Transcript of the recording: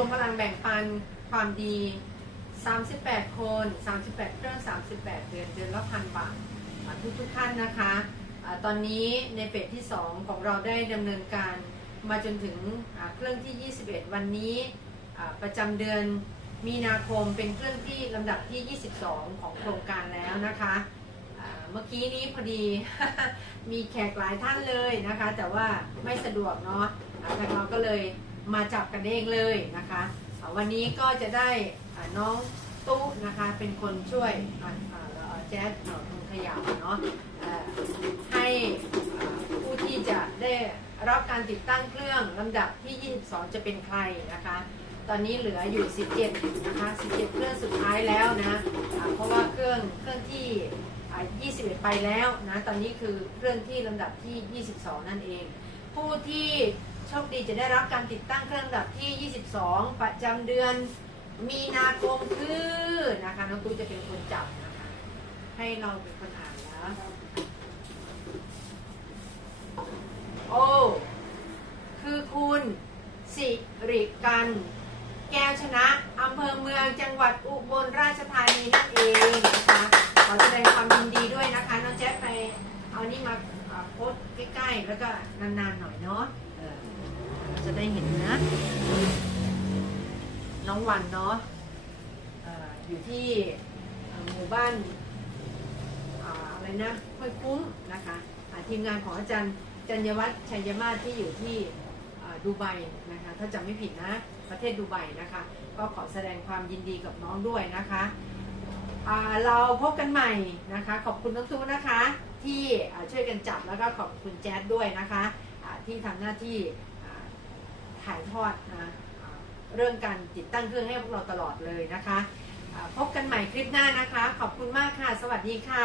วมพลังแบ่งปันความดี 38 คน 38 เครื่อง 38 เดือน เดือนละพันบาททุกทุกท่านนะคะอาตอนนี้ในเฟสที่ 2 ของเราได้ดำเนินการมาจนถึงเครื่องที่ 21 วันนี้ประจำเดือนมีนาคมเป็นเครื่องที่ลำดับที่ 22 ของโครงการแล้วนะคะเมื่อกี้นี้พอดีมีแขกหลายท่านเลยนะคะ แต่ว่าไม่สะดวกเนาะทางเราก็เลย มาจับกันเองเลยนะคะวันนี้ก็จะได้น้องตู้นะคะเป็นคนช่วยแจ๊สเอาตรงขยะเนาะให้ผู้ที่จะได้รับการติดตั้งเครื่องลำดับที่ 22 จะเป็นใครนะคะ ตอนนี้เหลืออยู่ 17 นะคะ 17 เครื่องสุดท้ายแล้วนะ เพราะว่าเครื่องเครื่องที่ 21 ไปแล้วนะ ตอนนี้คือเครื่องที่ลำดับที่ 22 นั่นเอง ผู้ที่โชคดีจะได้รับการติดตั้งเครื่องดับที่ 22 ประจำเดือนมีนาคมคือนะคะน้องตุ้ยจะเป็นคนจับนะคะให้เราเป็นคนอ่านนะโอ้คือคุณสิริกัน แก้วชนะอำเภอเมืองจังหวัดอุบลราชธานีนั่นเองนะคะ แล้วก็นานๆหน่อยเนาะเออจะได้เห็นนะ น้องวันเนาะอยู่ที่หมู่บ้านอะไรนะห้วยคุ้มนะคะทีมงานของอาจารย์จัญญวัฒน์ชัยมาศที่อยู่ที่ดูไบนะคะถ้าจำไม่ผิดนะ ประเทศดูไบนะคะ ก็ขอแสดงความยินดีกับน้องด้วยนะคะเราพบกันใหม่นะคะ ขอบคุณน้องตู้นะคะ ที่ช่วยกันจับแล้วก็ขอบคุณแจ๊ดด้วยนะคะที่ทำหน้าที่ถ่ายทอดนะเรื่องการติดตั้งเครื่องให้พวกเราตลอดเลยนะคะ พบกันใหม่คลิปหน้านะคะ ขอบคุณมากค่ะ สวัสดีค่ะ